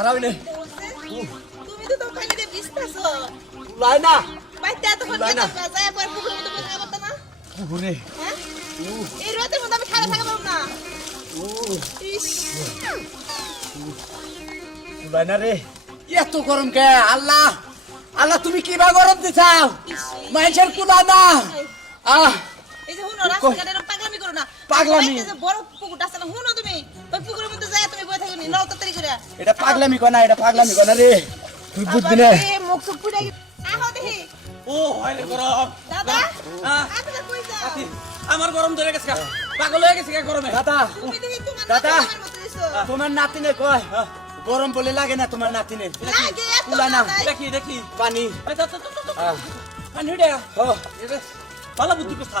খারাপ নেই তুমি তো খালি দিয়ে বিস্তাছো লাই না। বাইতে এতক্ষণ নাই না। যায় পর পুকুরের মধ্যে বসে থাকা না। পুকুরে? হ্যাঁ? এই রোদের মধ্যে আমি খাড়া থাকা পারব না। ইস। লাই না রে। এত গরম কে? আল্লাহ। আল্লাহ তুমি কি বা গরম দিছাও? মানুষের কুলা না। আহ। এই যে হুনো রাস্তাঘাটে পাগলামি করো না। পাগলামি? বড় পুকুরটা আছে না হুনো তুমি? ওই পুকুরের মধ্যে তুমি তাড়াতাড়ি করে। এটা পাগলামি কনা এটা পাগলামি কনা রে। তুই বুঝবি না। মুখ সুখ পুড়ে গেছে দেখি। ও হয় রে গরম। দাদা? আপনারা কই যাও? আমার গরম ধরে গেছে পাগল হয়ে গেছে গরমে। দাদা তোমার দাদা। তোমার নাতিনে কয়। গরম বলে লাগে না তোমার নাতিনে লাগে কুলা না। দেখি দেখি। পানি। পানি ভালো বুদ্ধি কথা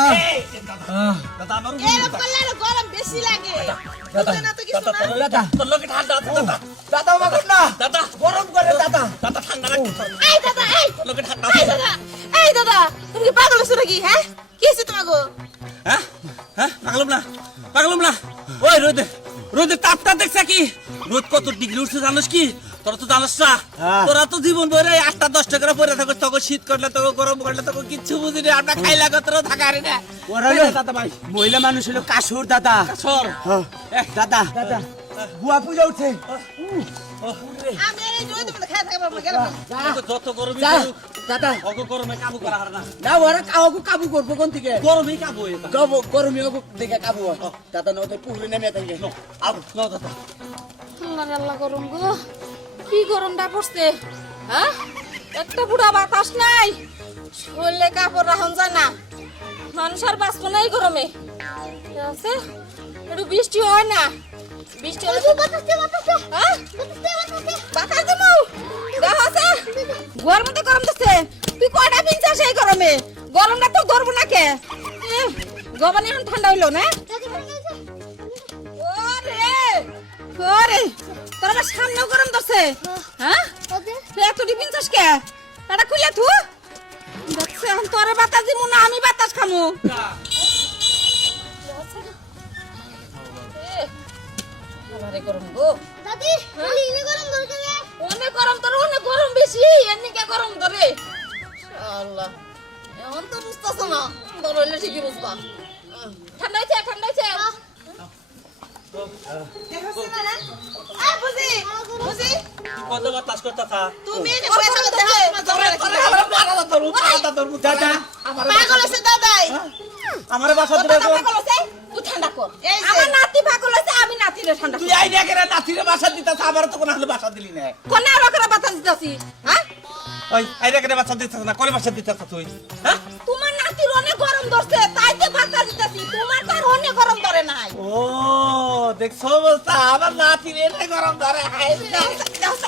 দাদা আমার এরকম করলে আরও গরম বেশি লাগে। বুঝলে না তো কিছু দাদা দাদা তোর লোকে ঠান্ডা আছে দাদা। দাদা আমাকে না। দাদা গরম করে দাদা। দাদা ঠান্ডা রাখতে এই দাদা এই। তোর লোকে ঠান্ডা আছে। দাদা এই দাদা তুমি কি পাগল হইছো নাকি হ্যাঁ? কি হইছে তোমাকে হ্যাঁ? হ্যাঁ? পাগলাম না পাগলাম না। ওই রোদে। রোদে তাপটা দেখছে কি? রোদ কত ডিগ্রি উঠছে জানিস কি? তোরা তো জানিস না। হ্যাঁ। তোরা তো জীবন ভরে আটটা দশটা করে পরে থাকো তখন শীত করলে তখন গরম করলে তখন কিচ্ছু বুঝি না। আমরা খাইলা কত থাকা না। দাদা মহিলা মানুষ হলো কাসুর দাদা। সর হ্যাঁ, দাদা। দাদা। বুয়া পূজা উঠছে। আমি এই রোদের মধ্যে খাই থাকা পারব না গেলাম তো যত গরমই দাদা গরমে কাবু করা হার না। না ওরা কাউকে কাবু করব কোন থেকে? গরমই কাবু এটা গব ওকে দেখে কাবু দাদা নয় পুকুরে নেমে থাকে আবু নো দাদা আল্লাহ আল্লাহ গরম গো। কি গরমটা পড়ছে হ্যাঁ? একটা বুড়া বাতাস নাই। শরীরে কাপড় রাখুন যায় না। মানুষ আর বাঁচবো না এই গরমে। কি আছে? একটু বৃষ্টি হয় না। বৃষ্টি হলে হ্যাঁ? বাতাস দেবো দেখ গরম তো গরম দিচ্ছে। তুই কয়টা পিনছিস এই গরমে? গরমটা তো ধরবো না কে? গবানি এখন ঠান্ডা হইল না? ওরে ওরে, তোর আবার সামনেও গরম ধরছে। হ্যাঁ? এত টিফিন চাস কে? এটা খুলে থু। দেখছে আমি বাতাস খামু। আবারে গরম গো। দাদি ইনি গরম দরকার অনেক গরম তোর অনেক গরম বেশি এমনি কে গরম ধরে। আল্লাহ এখন তো বুঝতেছ না বড় হইলে ঠিকই বুঝবা। ঠান্ডা হয়েছে ঠান্ডা হয়েছে হইছে আমার বাসা? তুই ঠান্ডা কর আমার নাতিরে ঠান্ডা তুই কর আইডিয়া করে নাতিরে বাসা দিতাছ আমার তো কোনো হলে বাসা দিলি না। কোনে আর ওকে বাতাস দিতেছি? হ্যাঁ? ওই আইডিয়া করে বাসা দিতাছ না করে বাসা দিতাছ তুই হ্যাঁ? তোমার নাতির অনেক গরম ধরছে তাই তো বাতাস দিতেছি তোমার তো আর অনেক গরম ধরে নাই। ও দেখছ অবস্থা আমার নাতির এনে গরম ধরে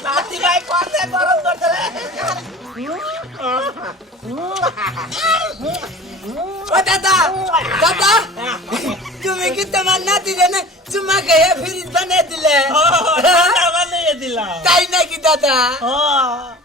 নাতি ভাই কত গরম ধরছে রে। ও দাদা দাদা তুমি কি তোমার নাতি জানে চুমা খেয়ে ফ্রিজ বানিয়ে দিলে। বানিয়ে দিলাম। তাই নাকি দাদা?